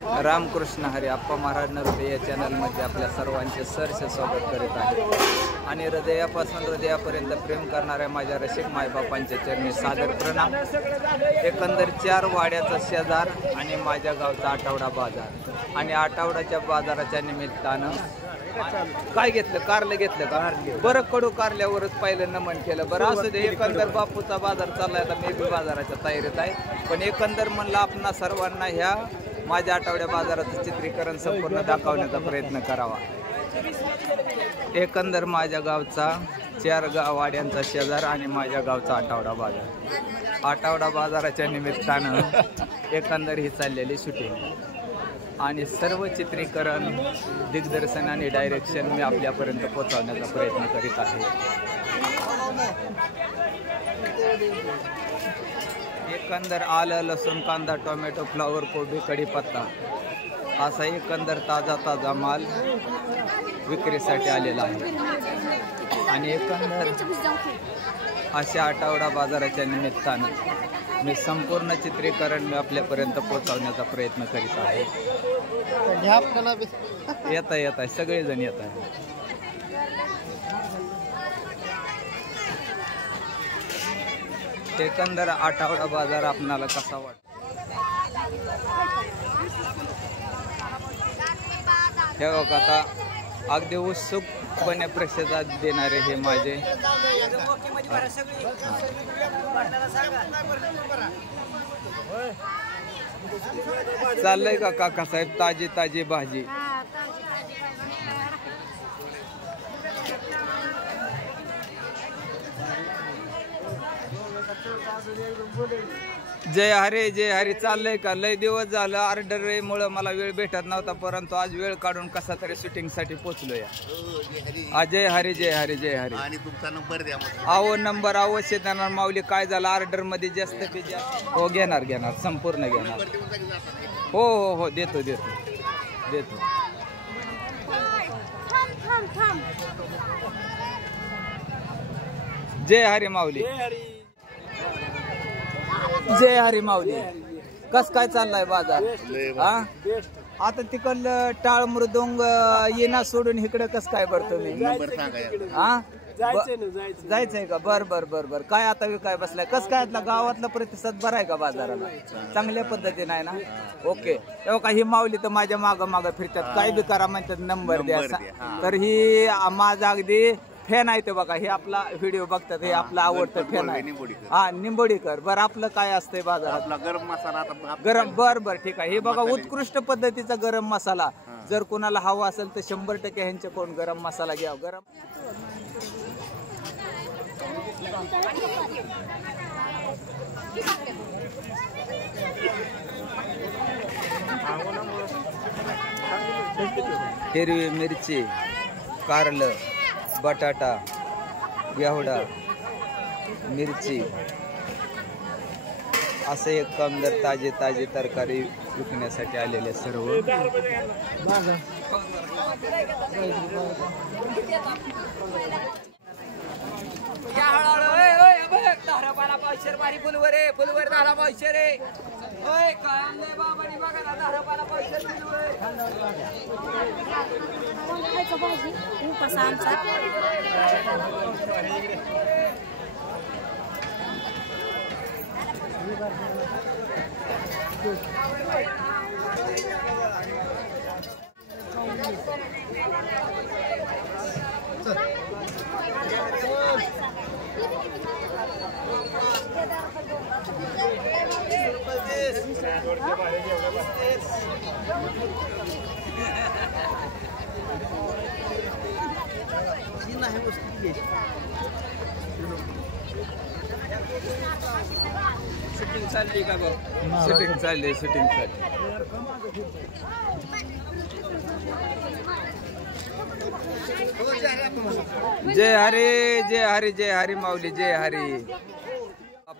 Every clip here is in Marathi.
रामकृष्ण हरी अप्पा महाराज नरोदे या चॅनलमध्ये आपल्या सर्वांचे सहर्ष स्वागत करीत आहे आणि हृदयापासून हृदयापर्यंत प्रेम करणाऱ्या माझ्या रसिक मायबापांच्या चरणी सादर प्रणाम। एकंदर 4 वाड्याचा शेजार आणि माझ्या गावचा आठवडा बाजार आणि आठवड्याच्या बाजाराच्या निमित्तानं काय घेतलं, कारलं घेतलं का? बरं, कडू कारल्यावरच पहिलं नमन केलं। बरं असू दे, एकंदर बापूचा बाजार चाललाय, आता मी बी बाजाराच्या तयारीत आहे। पण एकंदर म्हणलं आपणा सर्वांना ह्या माझ्या आठवड्या बाजाराचं चित्रीकरण संपूर्ण दाखवण्याचा प्रयत्न करावा। एकंदर माझ्या गावचा 4 वाड्यांचा शेजार आणि माझ्या गावचा आठवडा बाजार। आठवडा बाजाराच्या निमित्तानं एकंदर ही चाललेली शूटिंग आणि सर्व चित्रीकरण, दिग्दर्शन आणि डायरेक्शन मी आपल्यापर्यंत पोहोचवण्याचा प्रयत्न करीत आहे। एकंदर आलं, लसूण, कांदा, टोमॅटो, फ्लावर, कोबी, कढीपत्ता असा एकंदर ताजा माल विक्रीसाठी आलेला आहे। आणि एकंदर अशा आठवडा बाजाराच्या निमित्तानं मी संपूर्ण चित्रीकरण मी आपल्यापर्यंत पोहोचवण्याचा प्रयत्न करीत आहे। येत आहे सगळेजण येत आहे। एकंदर आठवडा बाजार आपणाला कसा वाटतो हे बघा। आता अगदी उत्सुकपणे प्रतिसाद देणारे हे माझे चाललंय का काका साहेब? ताजी भाजी जय हरी चाललंय का? लय दिवस झालं ऑर्डर मुळे मला वेळ भेटत नव्हता, परंतु आज वेळ काढून कसा तरी शूटिंग साठी पोहोचलो या। जय हरी आणि तुमचा नंबर द्या। अहो नंबर अवश्य देणार माऊली। काय झालं ऑर्डर मध्ये जास्त की जास्त? हो घेणार संपूर्ण घेणार। हो देतो जय हरी माऊली, जय हरी माऊली। कस काय चाललाय बाजार? आता तिकडलं टाळ मृदुंग येणं सोडून इकडे कस काय भरतो मी? जायचंय का? बर काय आता काय बसलाय? कस काय गावातला प्रतिसाद बरा आहे का बाजाराला? चांगल्या पद्धतीने आहे ना? ओके। तेव्हा ही माऊली तर माझ्या माग फिरतात, काय बी करा म्हणतात, नंबर द्या। तर ही माझा अगदी फॅन आहे ते बघा, हे आपला व्हिडिओ बघतात, हे आपला आवडतं फॅन आहे। हा, निंबोडीकर। बरं आपलं काय असतंय बाजारात? गरम मसाला गरम। बर ठीक आहे। हे बघा उत्कृष्ट पद्धतीचा गरम मसाला, जर कोणाला हवा असेल तर 100% ह्यांच्या कोण गरम मसाला घ्या। गरम हिरवी मिरची, कारलं, बटाटा, घेवडा, मिरची असे एकंदर ताजे तरकारी विकण्यासाठी आलेले सर्व। फुलवर 10 पावशे रे। शूटिंग चालली का बघ? शूटिंग चालली। जय हरी माऊली, जय हरी।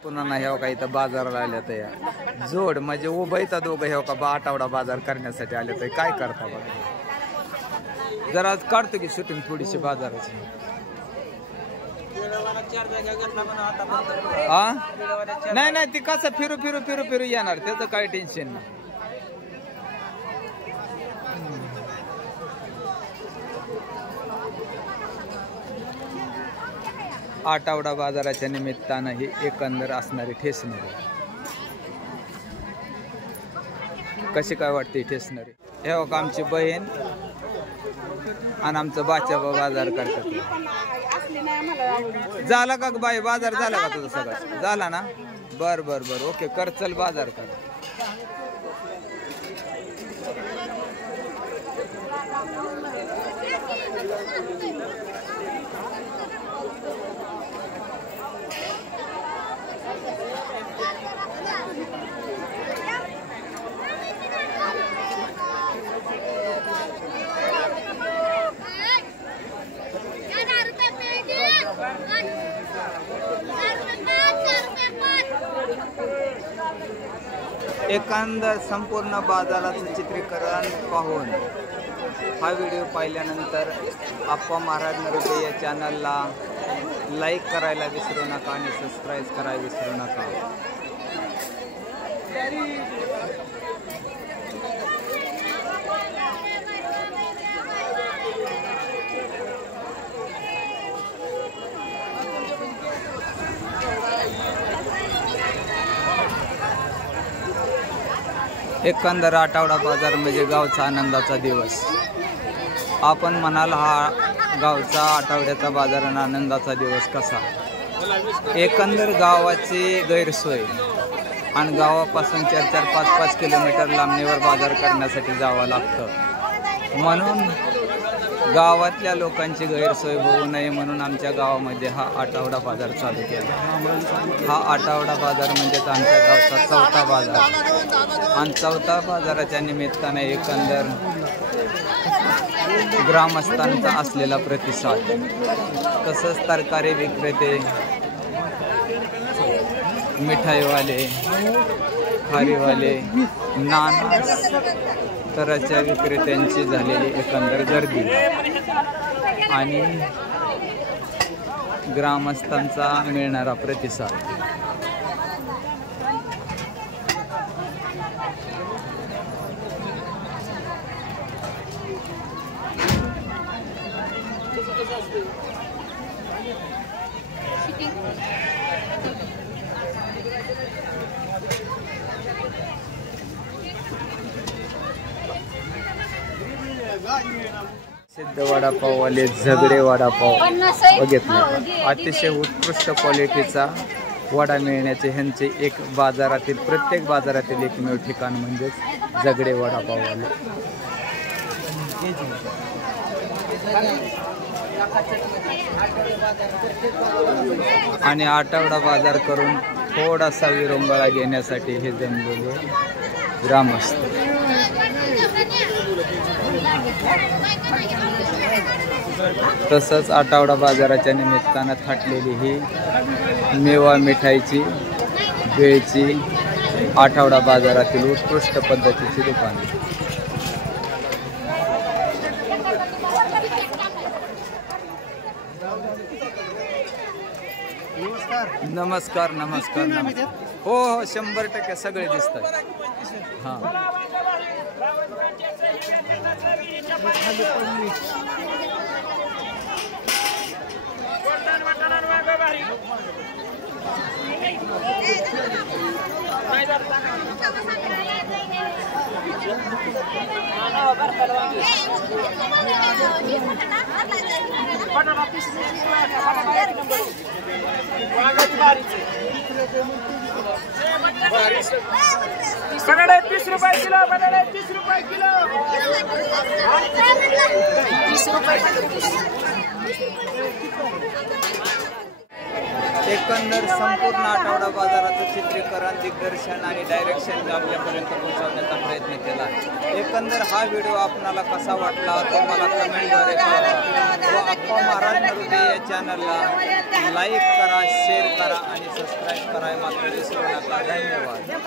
पुन्हा नाही हो का इथं बाजाराला आल्या तर जोड म्हणजे उभं इथं दोघं हे का आठवडा बाजार करण्यासाठी आले तर काय करता बघा। जरा काढतो की शूटिंग थोडीशी बाजाराची। नाही ती कसं फिरू येणार, त्याचं काही टेन्शन नाही। आठवडा बाजाराच्या निमित्तानं ही एकंदर असणारी ठेसनरी. कशी काय वाटते ठेसनरी? हे बघा आमची बहीण आणि आमचं बाच्या बाजार करतात. झाला का बाई बाजार? झाला का तुझं सगळं? झाला ना? बर बर बर ओके कर, चल बाजार कर. एकंदर संपूर्ण बाजाराचं चित्रीकरण पाहून हा व्हिडिओ पाहिल्यानंतर आप्पा महाराज नरुटे या चॅनलला लाईक करायला विसरू नका आणि सबस्क्राईब करायला विसरू नका. एकंदर आठवडा बाजार म्हणजे गावचा आनंदाचा दिवस. आपण म्हणाल हा गावचा आठवड्याचा बाजार आणि आनंदाचा दिवस कसा? एकंदर गावाची गैरसोय आणि गावापासून 4-4, 5-5 किलोमीटर लांबीवर बाजार करण्यासाठी जावं लागतं. म्हणून गावातल्या लोकांची गैरसोय होऊ नये म्हणून आमच्या गावामध्ये हा आठवडा बाजार चालू केला. हा आठवडा बाजार म्हणजेच आमच्या गावचा चौथा बाजार आणि चौथा बाजाराच्या निमित्ताने एकंदर ग्रामस्थांचा असलेला प्रतिसाद, तसंच तरकारी विक्रेते, मिठाईवाले, खारीवाले, नाना तऱ्हाच्या विक्रेत्यांची झालेली एकंदर गर्दी आणि ग्रामस्थांचा मिळणारा प्रतिसाद. सिद्ध वडापाववाले झगडे वडापाव बघितले. अतिशय उत्कृष्ट क्वालिटीचा वडा मिळण्याचे ह्यांचे एक बाजारातील, प्रत्येक बाजारातील एकमेव ठिकाण म्हणजेच झगडे वडापाववाले. आणि आठवडा बाजार करून थोडासा विरंगुळा घेण्यासाठी हे जमलेले ग्रामस्थ. तसंच आठवडा बाजाराच्या निमित्तानं थाटलेली ही मेवा मिठाईची, वेळची आठवडा बाजारातील उत्कृष्ट पद्धतीची दुकाने. नमस्कार नमस्कार नमस्कार. हो हो 100% सगळे दिसतात. हां बटाटे 30 रुपये किलो, बटाटे 30 रुपये किलो, 30 रुपये एकंदर संपूर्ण आठवडा बाजाराचं चित्रीकरण, दिग्दर्शन आणि डायरेक्शन आपल्यापर्यंत पोहोचवण्याचा प्रयत्न केला. एकंदर हा व्हिडिओ आपणाला कसा वाटला तो मला कमेंटद्वारे कळवा व आप्पा महाराज नरुटे या चॅनलला लाईक करा, शेअर करा आणि सबस्क्राईब करा मात्र विसरू नका. धन्यवाद.